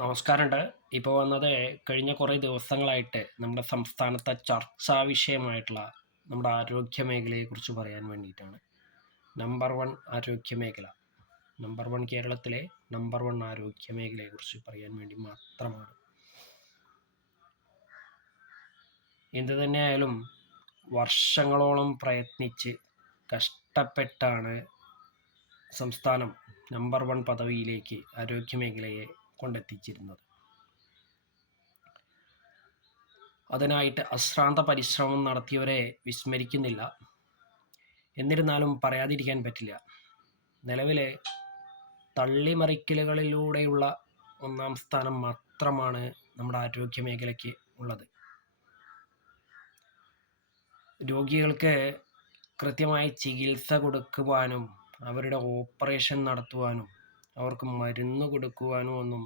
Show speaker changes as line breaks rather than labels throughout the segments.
നമസ്കാരമുണ്ട്. ഇപ്പോൾ വന്നത് കഴിഞ്ഞ കുറേ ദിവസങ്ങളായിട്ട് നമ്മുടെ സംസ്ഥാനത്തെ ചർച്ചാ വിഷയമായിട്ടുള്ള നമ്മുടെ ആരോഗ്യ മേഖലയെക്കുറിച്ച് പറയാൻ വേണ്ടിയിട്ടാണ്. നമ്പർ വൺ ആരോഗ്യ മേഖല. നമ്പർ വൺ കേരളത്തിലെ നമ്പർ വൺ ആരോഗ്യ മേഖലയെക്കുറിച്ച് പറയാൻ വേണ്ടി മാത്രമാണ്. എന്ത് തന്നെയായാലും വർഷങ്ങളോളം പ്രയത്നിച്ച് കഷ്ടപ്പെട്ടാണ് സംസ്ഥാനം നമ്പർ വൺ പദവിയിലേക്ക് ആരോഗ്യ മേഖലയെ കൊണ്ടെത്തിച്ചിരുന്നത്. അതിനായിട്ട് അശ്രാന്ത പരിശ്രമം നടത്തിയവരെ വിസ്മരിക്കുന്നില്ല. എന്നിരുന്നാലും പറയാതിരിക്കാൻ പറ്റില്ല. നിലവിലെ തള്ളിമറിക്കലുകളിലൂടെയുള്ള ഒന്നാം സ്ഥാനം മാത്രമാണ് നമ്മുടെ ആരോഗ്യ മേഖലയ്ക്ക് ഉള്ളത്. രോഗികൾക്ക് കൃത്യമായി ചികിത്സ കൊടുക്കുവാനും അവരുടെ ഓപ്പറേഷൻ നടത്തുവാനും അവർക്ക് മരുന്ന് കൊടുക്കുവാനും ഒന്നും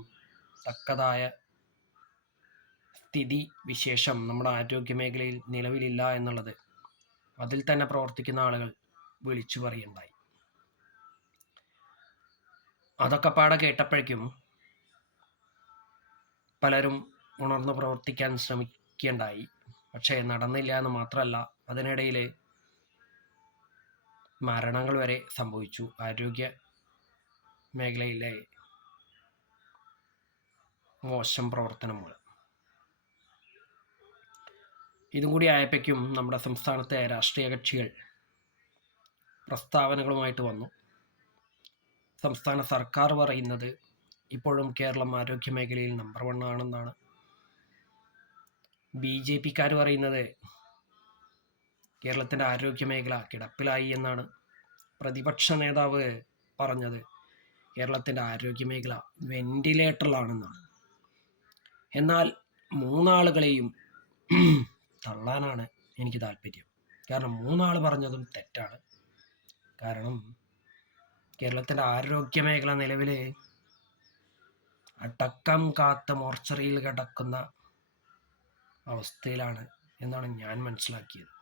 തക്കതായ സ്ഥിതി വിശേഷം നമ്മുടെ ആരോഗ്യ മേഖലയിൽ നിലവിലില്ല എന്നുള്ളത് അതിൽ തന്നെ പ്രവർത്തിക്കുന്ന ആളുകൾ വിളിച്ചു പറയുണ്ടായി അതൊക്കെ പാടെ കേട്ടപ്പോഴേക്കും പലരും ഉണർന്നു പ്രവർത്തിക്കാൻ ശ്രമിക്കേണ്ടായി. പക്ഷേ നടന്നില്ല എന്ന് മാത്രമല്ല അതിനിടയിൽ മരണങ്ങൾ വരെ സംഭവിച്ചു. ആരോഗ്യ മേഖലയിലെ മോശം പ്രവർത്തനം മൂലം. ഇതും കൂടി ആയപ്പോഴേക്കും നമ്മുടെ സംസ്ഥാനത്തെ രാഷ്ട്രീയ കക്ഷികൾ പ്രസ്താവനകളുമായിട്ട് വന്നു. സംസ്ഥാന സർക്കാർ പറയുന്നത് ഇപ്പോഴും കേരളം ആരോഗ്യ മേഖലയിൽ നമ്പർ വൺ ആണെന്നാണ്. ബി ജെ പിക്കാർ പറയുന്നത് കേരളത്തിന്റെ ആരോഗ്യ മേഖല കിടപ്പിലായി എന്നാണ് പ്രതിപക്ഷ നേതാവ് പറഞ്ഞത്. കേരളത്തിന്റെ ആരോഗ്യ മേഖല വെന്റിലേറ്ററിലാണെന്നാണ് എന്നാൽ മൂന്നാളുകളെയും തള്ളാനാണ് എനിക്ക് താല്പര്യം. കാരണം മൂന്നാൾ പറഞ്ഞതും തെറ്റാണ്. കാരണം കേരളത്തിന്റെ ആരോഗ്യ മേഖല നിലവിൽ അടക്കം കാത്ത മോർച്ചറിയിൽ കിടക്കുന്ന അവസ്ഥയിലാണ് എന്നാണ് ഞാൻ മനസ്സിലാക്കിയത്.